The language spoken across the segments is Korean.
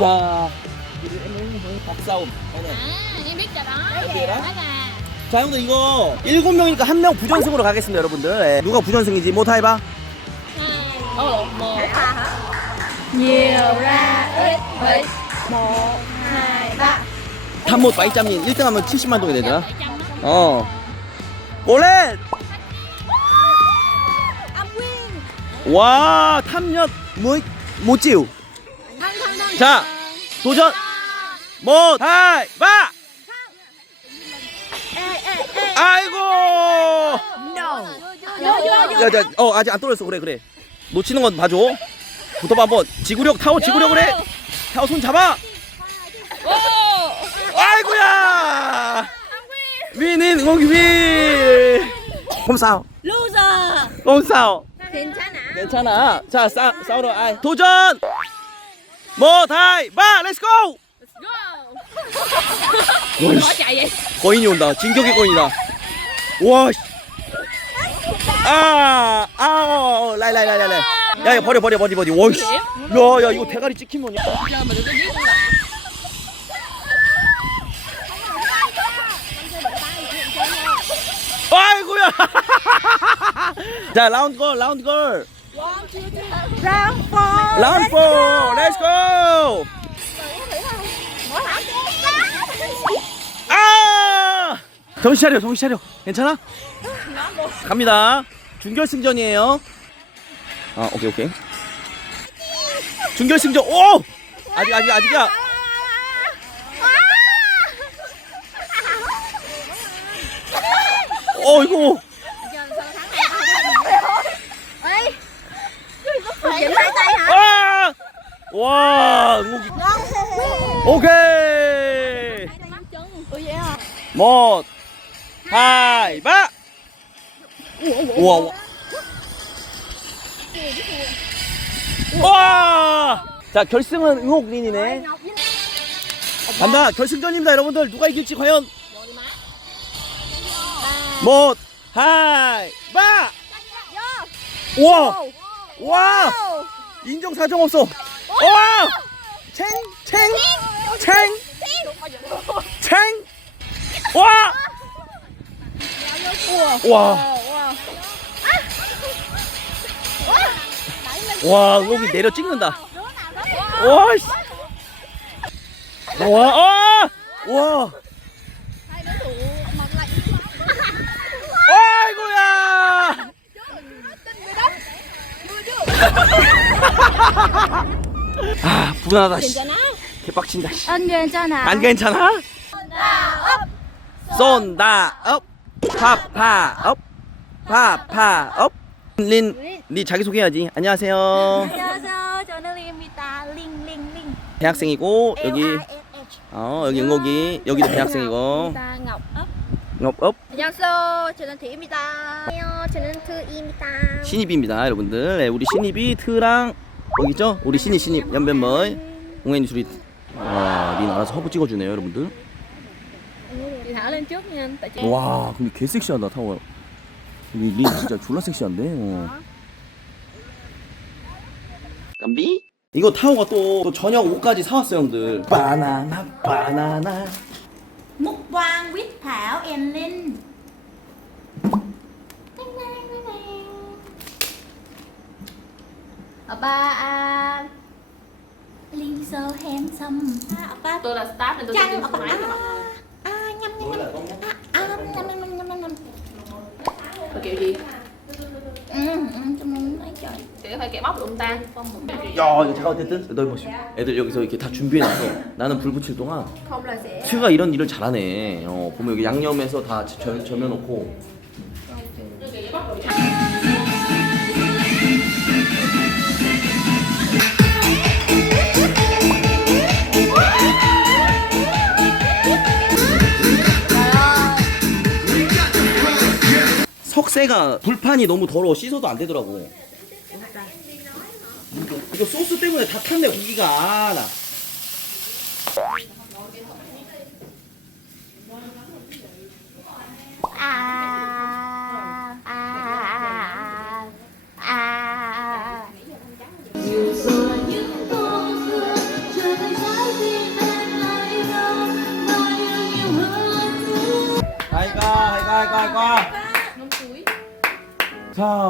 자, 박싸움. À, em biết trò đó. Em biết đó. Đó là 자, 형들 이거 일곱 명이니까 한 명 부전승으로 가겠습니다, 여러분들. 예, 누가 부전승인지 못 해봐. hai, một. nhiều ra ít ít một hai ba 탐못 마이짬님 1등 하면 70만 동이 되더라. 700 đó. 어. 올렛! nguyên 와, 탐력 뭐, 못지우. 자, 도전! 못, 하이, 바! 아이고! 야, 야, 어, 아직 안 떨어졌어. 그래, 그래. 놓치는 건 봐줘. 붙어봐, 한번. 지구력, 타워 지구력을 해! 타워 손 잡아! 아이고야! 위는 거기 위! 홈싸워. loser 홈싸워. 괜찮아 괜찮아. 자, 싸, 싸우러, 아, 도전! 뭐, 다이, 바, 렛츠고! 거인이 온다. 진격의 거인이다. 와, 씨. 아, 아, 라이, 라이, 라이, 라이. 야, 이거 버려, 버려, 버려, 버려. 와, 씨. 야, 야, 이거 대가리 찍히면. 아이고야. 자, 라운드 걸, 라운드 걸. round four 라운드 4, 렛츠고! 아! 정신 차려, 정신 차려. 괜찮아? 갑니다. 준결승전이에요. 아, 오케이, 오케이. 준결승전, 오! 아직, 아직, 아직이야. 어, 이거. Dính hai tay hả? 아! 와, 응옥이. 오케이. Vậy hả? 뭐, 하이바! 우와, 우와. 와! 자, 결승은 응옥 린이네. 간다, 결승전입니다, 여러분들. 누가 이길지 과연? 뭐, 하이바! 우와! 와! 인정 사정 없어. 와! 챙! 챙! 챙! 챙! 와! 와! 와, 여기 내려 찍는다. 와, 씨. 와, 아! 와! 아이고야! 아, 분하다, 씨. 개빡친다, 씨. Anh 괜찮아. 안 괜찮아? 쏜다 업. 파파 업. 파파 업. 린, 니 자기소개해야지. 안녕하세요. 안녕하세요. 저는 링입니다. 링 링 링. 대학생이고 여기 L-I-N-H. 어 여기 응옥이 여기도 대학생이고. ấp 업업. 안녕하세요. 저는 대입니다. 안녕하세요. 저는 트입니다. 신입입니다 여러분들. 네, 우리 신입이 트랑 여기 있죠? 우리 신입 신입 연변머이 옹앤이 둘이 와 린 알아서 허브 찍어주네요 여러분들 Chị Thảo lên trước nha. Tại chị 와 근데 개 섹시하다 타워 린 진짜 졸라 섹시한데 어. 깜비? 이거 타워가 또, 또 저녁 옷까지 사왔어 형들 바나나 바나나 Quang with Thảo and Linh Oppa à, Linh so handsome à, Oppa tôi là staff nên tôi sẽ Chăng Oppa máy cho bạn. à, à, nhâm nhâm nhâm à, à, nhâm nhâm nhâm nhâm nhâm nhâm Rồi kiểu gì? Ừ, ừ, trong mồm nói trời Kiểu phải kẻ bóc được ông ta. Không một 야 이거 잠깐 어쨌든 너 보시오 애들 여기서 이렇게 다 준비해놨어 나는 불 붙일 동안 Không là sẽ 트가 이런 일을 잘하네 어, 보면 여기 양념해서 다 저, 점여놓고 석쇠가 불판이 너무 더러워. 씻어도 안 되더라고. 이거 소스 때문에 다 탔네 고기가. 아, 나. à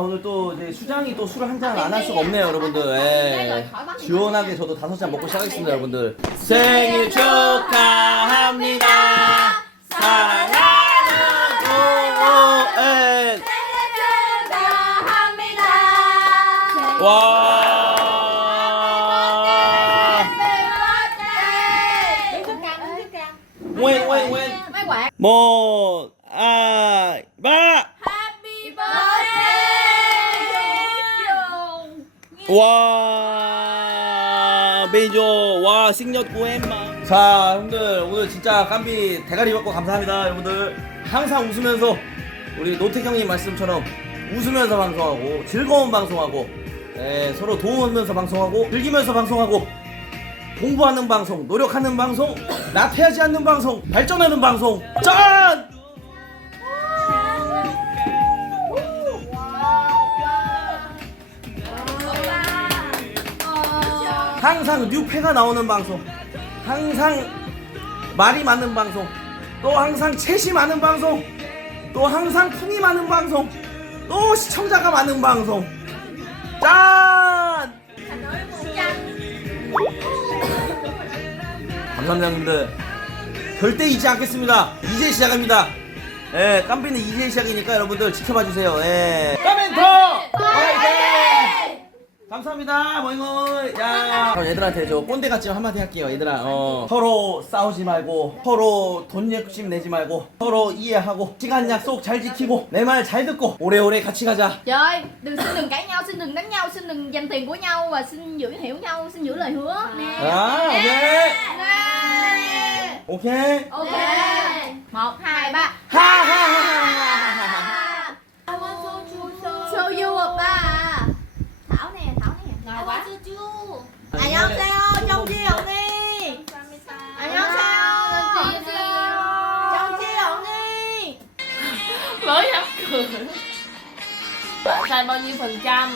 오늘 또 이제 수장이 또 술을 한 잔 안 할 수가 없네요 여러분들. 예. 시원하게 저도 다섯 잔 먹고 시작하겠습니다 여러분들. 생일 축하합니다. 사랑하는 오엔 축하합니다. 와. 웬웬 웬. 뭐, 아, 와, 메이저, 와, 싱엿고 엠마. 자, 여러분들, 오늘 진짜 깜비 대가리 받고 감사합니다, 여러분들. 항상 웃으면서, 우리 노택 형님 말씀처럼 웃으면서 방송하고, 즐거운 방송하고, 예, 서로 도우면서 방송하고, 즐기면서 방송하고, 공부하는 방송, 노력하는 방송, 나태하지 않는 방송, 발전하는 방송, 짠! 항상 뉴페가 나오는 방송, 항상 말이 많은 방송, 또 항상 채시 많은 방송, 또 항상 품이 많은 방송, 또 시청자가 많은 방송. 짠! 감사합니다, 형님들. 절대 잊지 않겠습니다. 이제 시작입니다. 예, 깜비는 이제 시작이니까 여러분들 지켜봐 주세요. 예. 까멘토! 감사합니다, 모잉모잉. 야. 그럼 얘들한테 저 꼰대 같지 한마디 할게요, 얘들아. 어, 서로 싸우지 말고, 서로 돈 욕심 내지 말고, 서로 이해하고, 시간 약속 잘 지키고, 내 말 잘 듣고, 오래오래 같이 가자. Trời ơi, đừng xin đừng cãi nhau, xin đừng đánh nhau, xin đừng giành tiền của nhau và xin giữ hiểu nhau, xin giữ lời hứa nè. 아, 오케이. Nè. 오케이. Ok. Một, hai, ba. 하하하하하하. Show you 오빠. Thảo nè, Thảo nè. Ngon quá. 안녕하세요, 정지 언니. 안녕하세요. 정지 언니. Mới lắm cười. Trăm?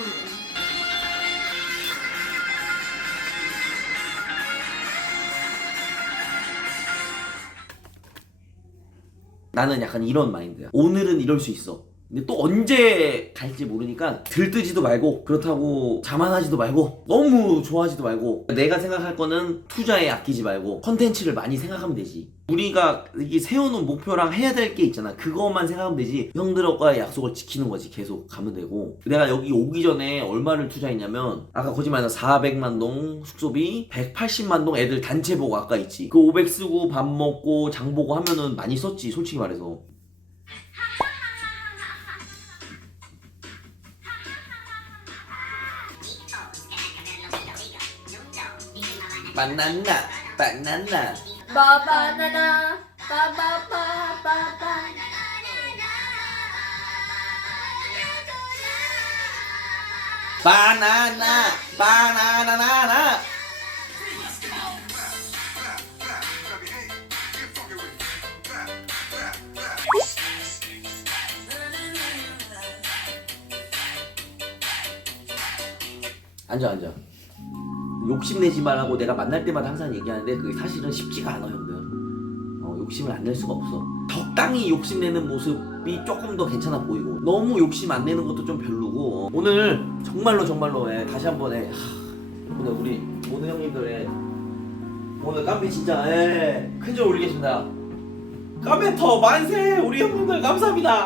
나는 약간 이런 마인드야. 오늘은 이럴 수 있어. 근데 또 언제 갈지 모르니까 들뜨지도 말고 그렇다고 자만하지도 말고 너무 좋아하지도 말고 내가 생각할 거는 투자에 아끼지 말고 컨텐츠를 많이 생각하면 되지. 우리가 이게 세워놓은 목표랑 해야 될 게 있잖아. 그것만 생각하면 되지. 형들과의 약속을 지키는 거지. 계속 가면 되고. 내가 여기 오기 전에 얼마를 투자했냐면 아까 거짓말 나 400만 동 숙소비 180만 동 애들 단체 보고 아까 있지. 그 500 쓰고 밥 먹고 장 보고 하면은 많이 썼지 솔직히 말해서 바나나 바나나. Ba ba ba ba ba. 바나나 바나나나나 앉아 앉아 욕심내지 말라고 내가 만날 때마다 항상 얘기하는데 그게 사실은 쉽지가 않아 형들. 어, 욕심을 안 낼 수가 없어. 적당히 욕심내는 모습이 조금 더 괜찮아 보이고 너무 욕심 안 내는 것도 좀 별로고 어, 오늘 정말로 정말로 예, 다시 한번 예, 하, 오늘 우리 모든 형님들의 오늘 깜비 진짜 예, 큰절 올리겠습니다. 깜비터 만세 우리 형님들 감사합니다